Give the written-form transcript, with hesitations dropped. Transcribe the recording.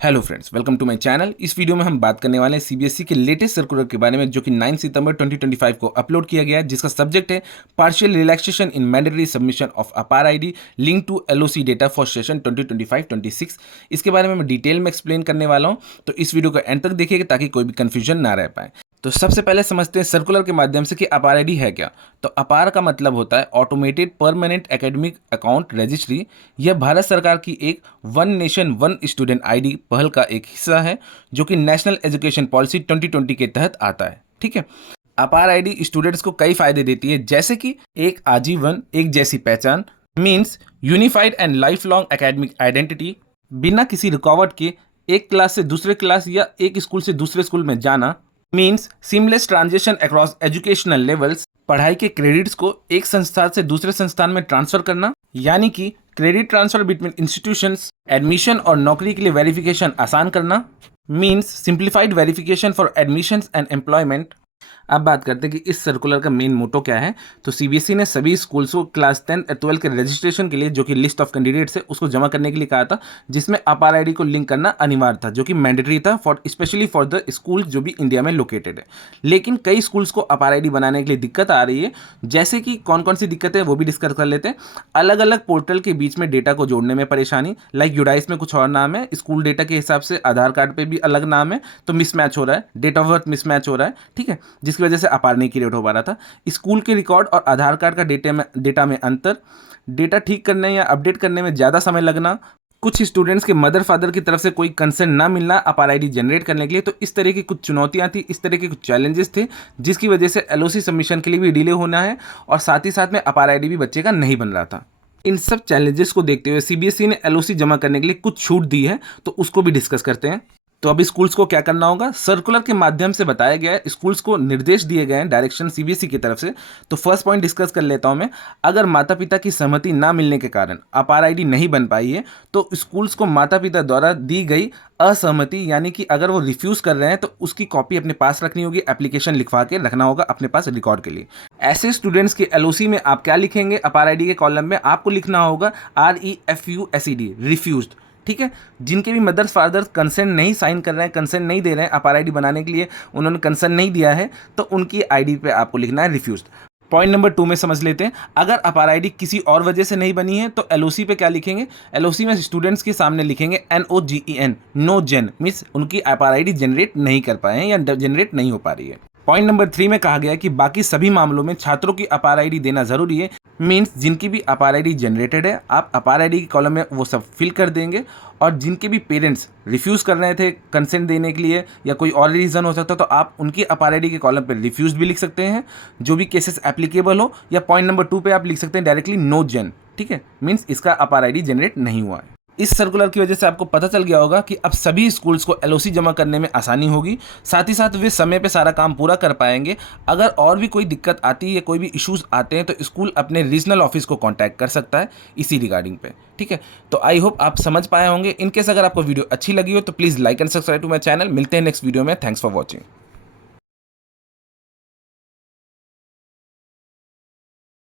Hello friends, welcome to my channel. इस video में हम बात करने वाले हैं सीबीएसई के लेटेस्ट सर्कुलर के बारे में, जो कि 9 सितंबर 2025 को अपलोड किया गया है, जिसका सब्जेक्ट है partial relaxation in mandatory submission of APAAR ID link to LOC data for session 2025-26। इसके बारे में मैं डिटेल में एक्सप्लेन करने वाला हूं, तो इस वीडियो को एंड तक देखिएगा ताकि कोई भी कंफ्यूजन ना रह पाए। तो सबसे पहले समझते हैं सर्कुलर के माध्यम से कि अपार आईडी है क्या। तो अपार का मतलब होता है automated permanent academic account registry. यह भारत सरकार की एक one nation one student ID पहल का एक हिस्सा है, जो कि नेशनल एजुकेशन पॉलिसी 2020 के तहत आता है। ठीक है। अपार आईडी स्टूडेंट्स को कई फायदे देती है, जैसे कि एक आजीवन एक जैसी पहचान, means unified and life long academic identity, बिना किसी रुकावट के एक क्लास से दूसरे क्लास या एक स्कूल से दूसरे स्कूल में जाना, means seamless transition across educational levels, पढ़ाई के क्रेडिट्स को एक संस्थान से दूसरे संस्थान में ट्रांसफर करना, यानी कि credit transfer between institutions, admission और नौकरी के लिए वेरिफिकेशन आसान करना, means simplified verification for admissions and employment. अब बात करते हैं कि इस सर्कुलर का मेन मोटो क्या है। तो सीबीएसई ने सभी स्कूल्स को क्लास 10 और 12 के रजिस्ट्रेशन के लिए, जो कि लिस्ट ऑफ कैंडिडेट्स है, उसको जमा करने के लिए कहा था, जिसमें अपार आईडी को लिंक करना अनिवार्य था, जो कि मैंडेटरी था for specially for the school जो भी इंडिया में लोकेटेड है। लेकिन कई स्कूल्स को अपार आईडी बनाने के लिए दिक्कत आ रही है। जैसे कि कौन कौन सी दिक्कत है वो भी डिस्कस कर लेते हैं। अलग अलग पोर्टल के बीच में डेटा को जोड़ने में परेशानी, लाइक यूडाइस में कुछ और नाम है, स्कूल डेटा के हिसाब से आधार कार्ड पे भी अलग नाम है, तो मिसमैच हो रहा है, डेट ऑफ बर्थ मिसमैच हो रहा है। ठीक है, जिसकी वजह से अपार नहीं क्रिएट हो पा रहा था। स्कूल के रिकॉर्ड और आधार कार्ड का डेटा में अंतर, डेटा ठीक करने या अपडेट करने में ज़्यादा समय लगना, कुछ स्टूडेंट्स के मदर फादर की तरफ से कोई कंसर्न ना मिलना अपार आईडी जनरेट करने के लिए। तो इस तरह की कुछ चुनौतियां थी, इस तरह के कुछ चैलेंजेस थे, जिसकी वजह से एलओसी सबमिशन के लिए भी डिले होना है, और साथ ही साथ में अपार आईडी भी बच्चे का नहीं बन रहा था। इन सब चैलेंजेस को देखते हुए सीबीएसई ने एलओसी जमा करने के लिए कुछ छूट दी है, तो उसको भी डिस्कस करते हैं। तो अभी स्कूल्स को क्या करना होगा, सर्कुलर के माध्यम से बताया गया है, स्कूल्स को निर्देश दिए गए हैं, डायरेक्शन सीबीएसई की तरफ से। तो फर्स्ट पॉइंट डिस्कस कर लेता हूं मैं। अगर माता पिता की सहमति ना मिलने के कारण अपार आईडी नहीं बन पाई है, तो स्कूल्स को माता पिता द्वारा दी गई असहमति, यानी कि अगर वो रिफ्यूज कर रहे हैं, तो उसकी कॉपी अपने पास रखनी होगी, एप्लीकेशन लिखवा के रखना होगा अपने पास रिकॉर्ड के लिए। ऐसे स्टूडेंट्स के एलओसी में आप क्या लिखेंगे, अपार आईडी के कॉलम में आपको लिखना होगा REFUSED, रिफ्यूज्ड। ठीक है। जिनके भी मदर फादर कंसेंट नहीं साइन कर रहे हैं, कंसेंट नहीं दे रहे हैं अपार आईडी बनाने के लिए, उन्होंने कंसेंट नहीं दिया है, तो उनकी आईडी पे आपको लिखना है रिफ्यूज्ड। पॉइंट नंबर 2 में समझ लेते हैं। अगर अपार आईडी किसी और वजह से नहीं बनी है, तो एलओसी पे क्या लिखेंगे, एलओसी में स्टूडेंट्स के सामने लिखेंगे NOGEN, नो जेन, मीन्स उनकी अपार आईडी जनरेट नहीं कर पाए हैं या जनरेट नहीं हो पा रही है। पॉइंट नंबर 3 में कहा गया है कि बाकी सभी मामलों में छात्रों की अपार आईडी देना जरूरी है, मीन्स जिनकी भी अपार आईडी जनरेटेड है, आप अपार आईडी के कॉलम में वो सब फिल कर देंगे। और जिनके भी पेरेंट्स रिफ्यूज़ कर रहे थे कंसेंट देने के लिए, या कोई और रीज़न हो सकता, तो आप उनकी अपार आईडी के कॉलम पर रिफ्यूज भी लिख सकते हैं, जो भी केसेस एप्लीकेबल हो। या पॉइंट नंबर 2 पे आप लिख सकते हैं डायरेक्टली नो जेन। ठीक है, मीन्स इसका अपार आईडी जनरेट नहीं हुआ है। इस सर्कुलर की वजह से आपको पता चल गया होगा कि अब सभी स्कूल्स को एलओसी जमा करने में आसानी होगी, साथ ही साथ वे समय पे सारा काम पूरा कर पाएंगे। अगर और भी कोई दिक्कत आती है, कोई भी इश्यूज आते हैं, तो स्कूल अपने रीजनल ऑफिस को कांटेक्ट कर सकता है इसी रिगार्डिंग पे। ठीक है, तो आई होप आप समझ पाए होंगे। इनकेस अगर आपको वीडियो अच्छी लगी हो तो please like and subscribe to my channel. मिलते हैं नेक्स्ट वीडियो में। Thanks for watching.